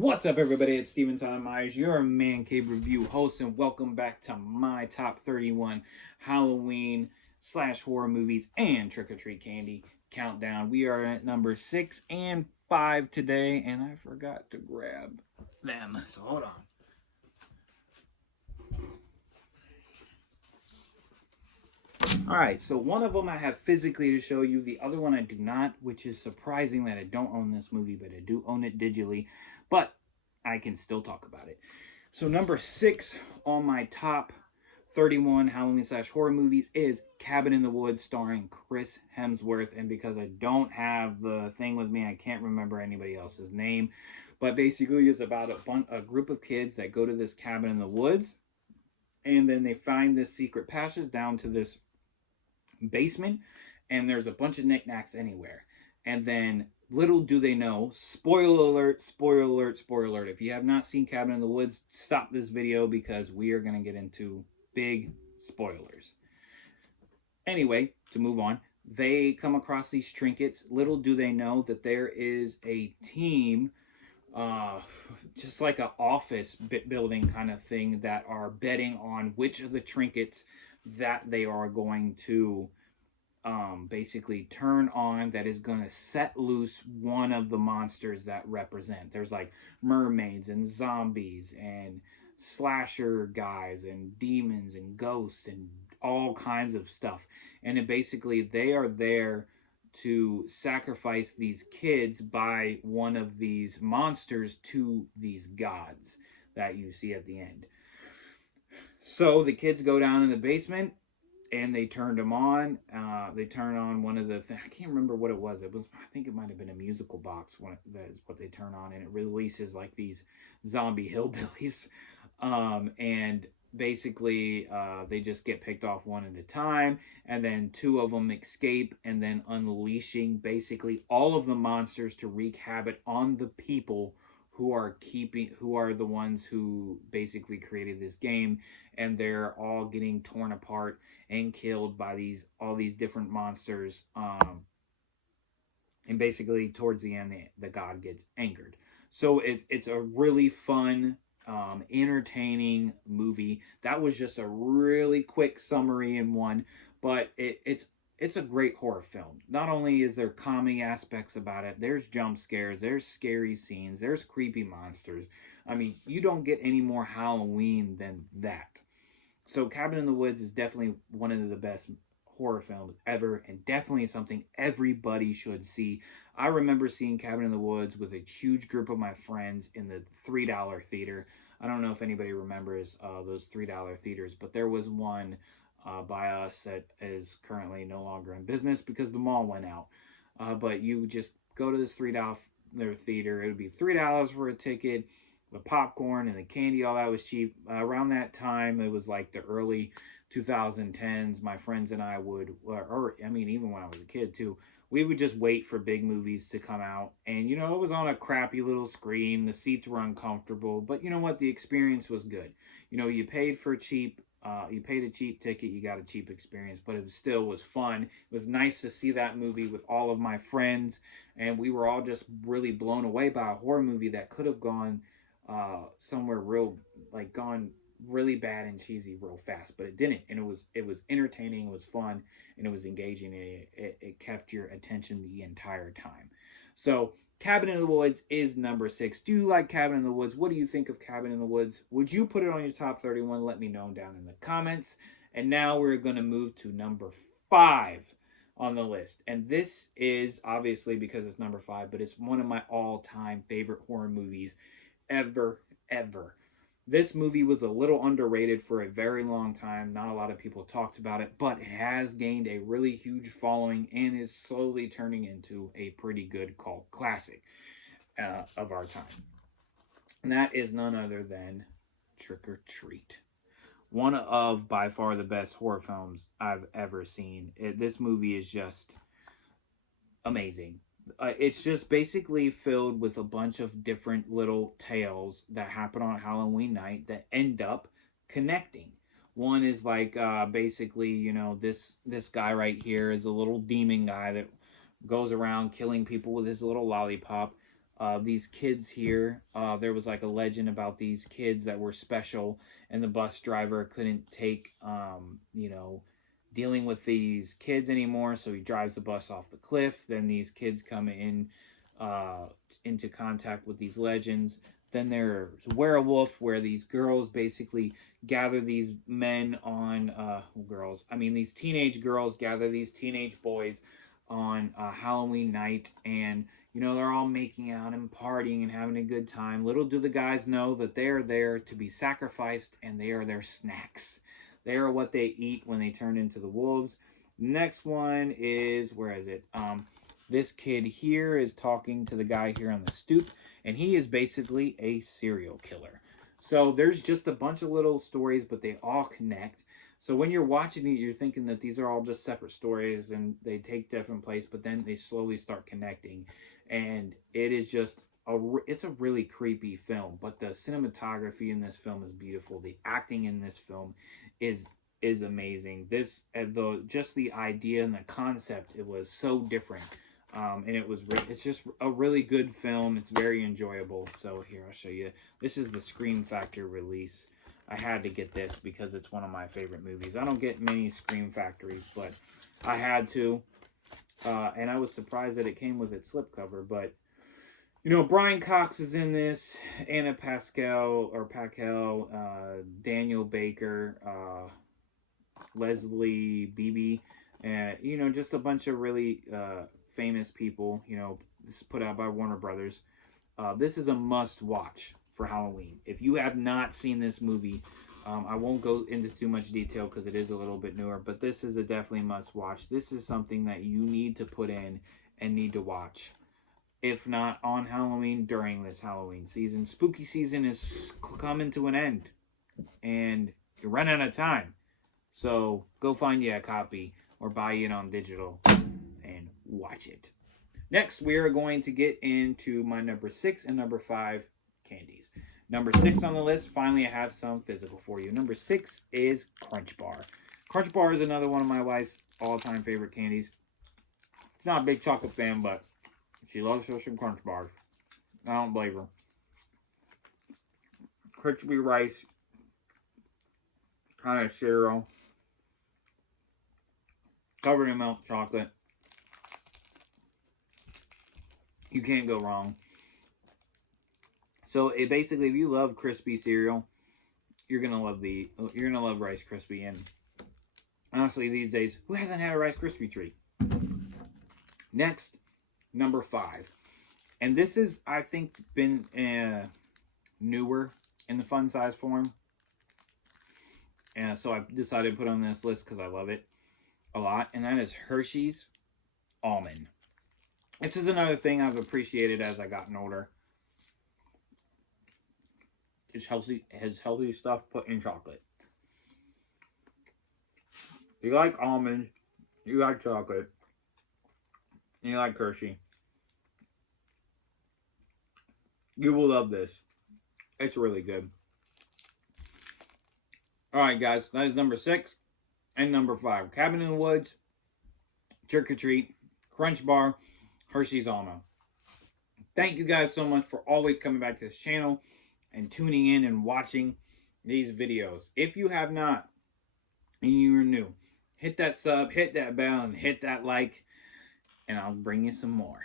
What's up, everybody? It's Steven Tyler Myers, your Man Cave Review host, and welcome back to my top 31 Halloween / horror movies and trick-or-treat candy countdown. We are at number 6 and 5 today, and I forgot to grab them, so hold on. Alright, so one of them I have physically to show you, the other one I do not, which is surprising that I don't own this movie, but I do own it digitally. But I can still talk about it. So number 6 on my top 31 Halloween / horror movies is Cabin in the Woods, starring Chris Hemsworth. And because I don't have the thing with me, I can't remember anybody else's name. But basically it's about a group of kids that go to this cabin in the woods. And then they find this secret passage down to this basement. And there's a bunch of knickknacks anywhere. And then little do they know, spoiler alert, spoiler alert, spoiler alert. If you have not seen Cabin in the Woods, stop this video because we are going to get into big spoilers. Anyway, to move on, they come across these trinkets. Little do they know that there is a team, just like an office building kind of thing, that are betting on which of the trinkets that they are going to basically turn on, that is going to set loose one of the monsters that represent. There's like mermaids and zombies and slasher guys and demons and ghosts and all kinds of stuff. And it basically, they are there to sacrifice these kids by one of these monsters to these gods that you see at the end. So the kids go down in the basement and they turned them on. They turn on one of the, I can't remember what it was. I think it might have been a musical box. That is what they turn on, and it releases like these zombie hillbillies. And basically, they just get picked off one at a time, and then 2 of them escape, and then unleashing basically all of the monsters to wreak havoc on the people who are the ones who basically created this game, and they're all getting torn apart and killed by all these different monsters. And basically towards the end, the god gets angered. So it's a really fun, entertaining movie. That was just a really quick summary in one, but it's a great horror film. Not only is there comedy aspects about it, there's jump scares, there's scary scenes, there's creepy monsters. I mean, you don't get any more Halloween than that. So Cabin in the Woods is definitely one of the best horror films ever, and definitely something everybody should see. I remember seeing Cabin in the Woods with a huge group of my friends in the $3 theater. I don't know if anybody remembers those $3 theaters, but there was one by us that is currently no longer in business because the mall went out. But you just go to this $3 theater. It would be $3 for a ticket. The popcorn and the candy, all that was cheap. Around that time, it was like the early 2010s. My friends and I would, even when I was a kid too, we would just wait for big movies to come out. And, it was on a crappy little screen. The seats were uncomfortable. But you know what? The experience was good. You paid for cheap. You paid a cheap ticket, you got a cheap experience, but it still was fun. It was nice to see that movie with all of my friends, and we were all just really blown away by a horror movie that could have gone somewhere gone really bad and cheesy real fast, but it didn't. And it was entertaining, it was fun, and it was engaging. It kept your attention the entire time. So Cabin in the Woods is number 6. Do you like Cabin in the Woods? What do you think of Cabin in the Woods? Would you put it on your top 31? Let me know down in the comments. And now we're going to move to number 5 on the list. And this is obviously because it's number 5, but it's one of my all-time favorite horror movies ever. This movie was a little underrated for a very long time. Not a lot of people talked about it, but it has gained a really huge following and is slowly turning into a pretty good cult classic of our time. And that is none other than Trick or Treat. One of, by far, the best horror films I've ever seen. This movie is just amazing. It's just basically filled with a bunch of different little tales that happen on Halloween night that end up connecting. One is like basically, this guy right here is a little demon guy that goes around killing people with his little lollipop. these kids here. There was like a legend about these kids that were special, and the bus driver couldn't take, dealing with these kids anymore, so he drives the bus off the cliff. Then these kids come into contact with these legends. Then there's Werewolf, where these girls basically gather these men on these teenage girls gather these teenage boys on Halloween night, and they're all making out and partying and having a good time. Little do the guys know that they are there to be sacrificed, and they are their snacks. They are what they eat when they turn into the wolves. Next one is, where is it? This kid here is talking to the guy here on the stoop, and he is basically a serial killer. So there's just a bunch of little stories, but they all connect. So when you're watching it, you're thinking that these are all just separate stories and they take different place, but then they slowly start connecting. And it is just it's a really creepy film, but the cinematography in this film is beautiful. The acting in this film is amazing. Just the idea and the concept, it was so different. And it's just a really good film. It's very enjoyable. So here, I'll show you. This is the Scream Factory release. I had to get this because it's one of my favorite movies. I don't get many Scream Factories, but I had to. And I was surprised that it came with its slipcover. But, Brian Cox is in this. Anna Paquel, Daniel Baker, Leslie Beebe. Just a bunch of really famous people. This is put out by Warner Brothers. This is a must-watch for Halloween. If you have not seen this movie, I won't go into too much detail because it is a little bit newer, but this is a definitely must-watch. This is something that you need to put in and need to watch. If not on Halloween, during this Halloween season. Spooky season is coming to an end, and you're running out of time. So go find you a copy or buy it on digital and watch it. Next, we are going to get into my number 6 and number 5 candies. Number 6 on the list, finally I have some physical for you. Number 6 is Crunch Bar. Crunch Bar is another one of my wife's all-time favorite candies. She's not a big chocolate fan, but she loves her some Crunch Bars. I don't blame her. Crispy rice, kind of cereal, covered in milk chocolate. You can't go wrong. So it basically, if you love crispy cereal, you're gonna love Rice Krispie. And honestly, these days, who hasn't had a Rice Krispie treat? Next, number 5, and this is, I think, been newer in the fun size form. And so I decided to put on this list because I love it a lot, and that is Hershey's Almond. This is another thing I've appreciated as I gotten older. It's healthy. It has healthy stuff put in chocolate. You like almonds, you like chocolate, and you like Hershey. You will love this. It's really good. Alright guys, that is number 6 and number 5. Cabin in the Woods, Trick or Treat, Crunch Bar, Hershey's Almond. Thank you guys so much for always coming back to this channel and tuning in and watching these videos. If you have not and you are new, hit that sub, hit that bell, and hit that like, and I'll bring you some more.